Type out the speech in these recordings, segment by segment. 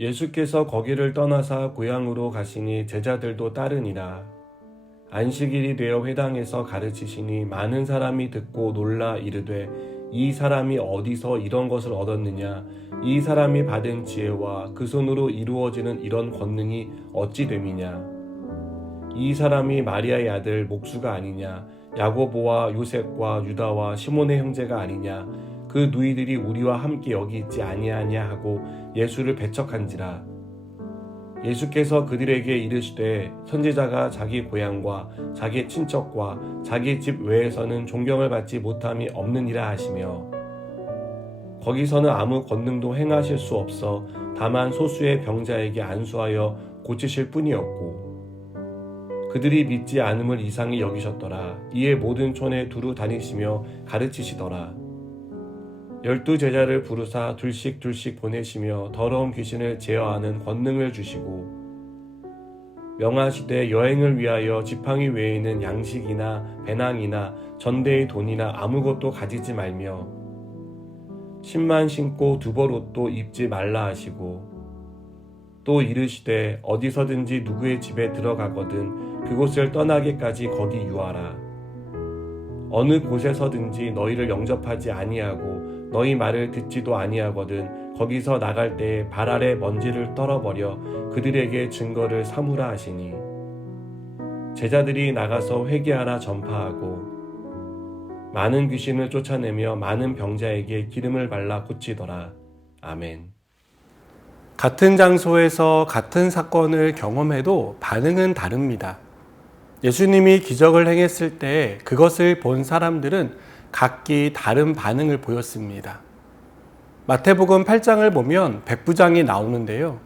예수께서 거기를 떠나사 고향으로 가시니 제자들도 따르니라. 안식일이 되어 회당에서 가르치시니 많은 사람이 듣고 놀라 이르되 이 사람이 어디서 이런 것을 얻었느냐? 이 사람이 받은 지혜와 그 손으로 이루어지는 이런 권능이 어찌 됨이냐? 이 사람이 마리아의 아들 목수가 아니냐? 야고보와 요셉과 유다와 시몬의 형제가 아니냐? 그 누이들이 우리와 함께 여기 있지 아니하냐 하고 예수를 배척한지라. 예수께서 그들에게 이르시되 선지자가 자기 고향과 자기 친척과 자기 집 외에서는 존경을 받지 못함이 없느니라 하시며, 거기서는 아무 권능도 행하실 수 없어 다만 소수의 병자에게 안수하여 고치실 뿐이었고, 그들이 믿지 않음을 이상히 여기셨더라. 이에 모든 촌에 두루 다니시며 가르치시더라. 12 제자를 부르사 둘씩 보내시며 더러운 귀신을 제어하는 권능을 주시고, 명하시되 여행을 위하여 지팡이 외에는 양식이나 배낭이나 전대의 돈이나 아무것도 가지지 말며 신만 신고 두벌 옷도 입지 말라 하시고, 또 이르시되 어디서든지 누구의 집에 들어가거든 그곳을 떠나기까지 거기 유하라. 어느 곳에서든지 너희를 영접하지 아니하고 너희 말을 듣지도 아니하거든 거기서 나갈 때에 발 아래 먼지를 떨어버려 그들에게 증거를 삼으라 하시니, 제자들이 나가서 회개하라 전파하고 많은 귀신을 쫓아내며 많은 병자에게 기름을 발라 고치더라. 아멘. 같은 장소에서 같은 사건을 경험해도 반응은 다릅니다. 예수님이 기적을 행했을 때 그것을 본 사람들은 각기 다른 반응을 보였습니다. 마태복음 8장을 보면 백부장이 나오는데요.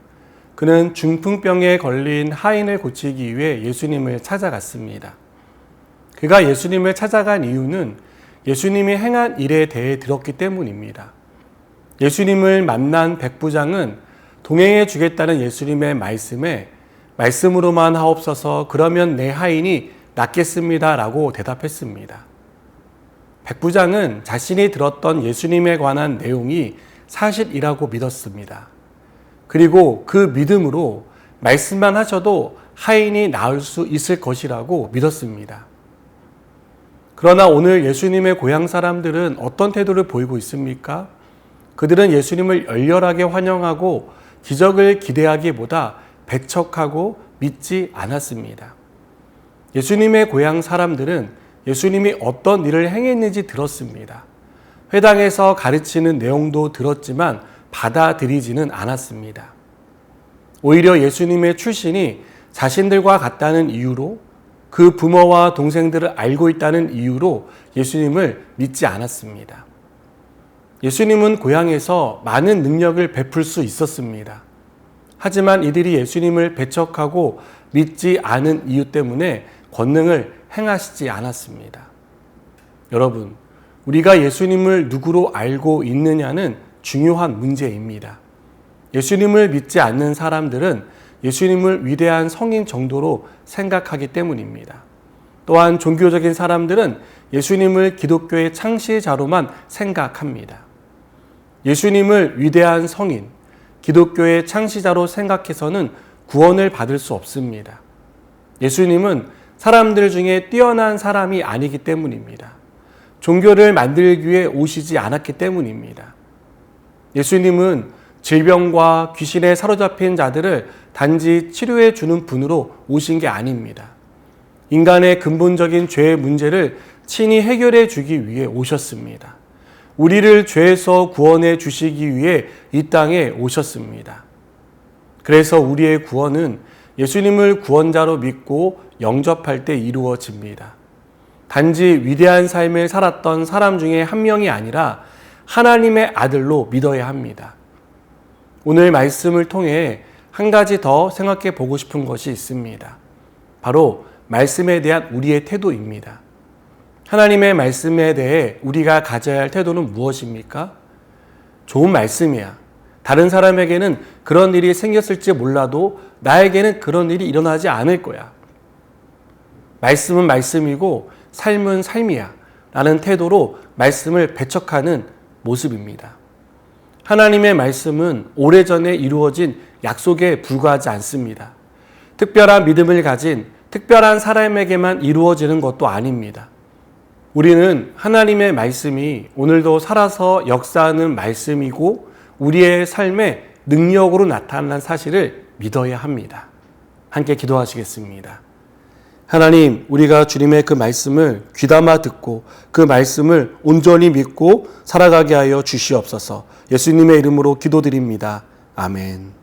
그는 중풍병에 걸린 하인을 고치기 위해 예수님을 찾아갔습니다. 그가 예수님을 찾아간 이유는 예수님이 행한 일에 대해 들었기 때문입니다. 예수님을 만난 백부장은 동행해 주겠다는 예수님의 말씀에 말씀으로만 하옵소서 그러면 내 하인이 낫겠습니다 라고 대답했습니다. 백부장은 자신이 들었던 예수님에 관한 내용이 사실이라고 믿었습니다. 그리고 그 믿음으로 말씀만 하셔도 하인이 나을 수 있을 것이라고 믿었습니다. 그러나 오늘 예수님의 고향 사람들은 어떤 태도를 보이고 있습니까? 그들은 예수님을 열렬하게 환영하고 기적을 기대하기보다 배척하고 믿지 않았습니다. 예수님의 고향 사람들은 예수님이 어떤 일을 행했는지 들었습니다. 회당에서 가르치는 내용도 들었지만 받아들이지는 않았습니다. 오히려 예수님의 출신이 자신들과 같다는 이유로, 그 부모와 동생들을 알고 있다는 이유로 예수님을 믿지 않았습니다. 예수님은 고향에서 많은 능력을 베풀 수 있었습니다. 하지만 이들이 예수님을 배척하고 믿지 않은 이유 때문에 권능을 행하시지 않았습니다. 여러분, 우리가 예수님을 누구로 알고 있느냐는 중요한 문제입니다. 예수님을 믿지 않는 사람들은 예수님을 위대한 성인 정도로 생각하기 때문입니다. 또한 종교적인 사람들은 예수님을 기독교의 창시자로만 생각합니다. 예수님을 위대한 성인, 기독교의 창시자로 생각해서는 구원을 받을 수 없습니다. 예수님은 사람들 중에 뛰어난 사람이 아니기 때문입니다. 종교를 만들기 위해 오시지 않았기 때문입니다. 예수님은 질병과 귀신에 사로잡힌 자들을 단지 치료해 주는 분으로 오신 게 아닙니다. 인간의 근본적인 죄의 문제를 친히 해결해 주기 위해 오셨습니다. 우리를 죄에서 구원해 주시기 위해 이 땅에 오셨습니다. 그래서 우리의 구원은 예수님을 구원자로 믿고 영접할 때 이루어집니다. 단지 위대한 삶을 살았던 사람 중에 한 명이 아니라 하나님의 아들로 믿어야 합니다. 오늘 말씀을 통해 한 가지 더 생각해 보고 싶은 것이 있습니다. 바로 말씀에 대한 우리의 태도입니다. 하나님의 말씀에 대해 우리가 가져야 할 태도는 무엇입니까? 좋은 말씀이야. 다른 사람에게는 그런 일이 생겼을지 몰라도 나에게는 그런 일이 일어나지 않을 거야. 말씀은 말씀이고 삶은 삶이야 라는 태도로 말씀을 배척하는 모습입니다. 하나님의 말씀은 오래전에 이루어진 약속에 불과하지 않습니다. 특별한 믿음을 가진 특별한 사람에게만 이루어지는 것도 아닙니다. 우리는 하나님의 말씀이 오늘도 살아서 역사하는 말씀이고 우리의 삶의 능력으로 나타난 사실을 믿어야 합니다. 함께 기도하시겠습니다. 하나님, 우리가 주님의 그 말씀을 귀담아 듣고 그 말씀을 온전히 믿고 살아가게 하여 주시옵소서. 예수님의 이름으로 기도드립니다. 아멘.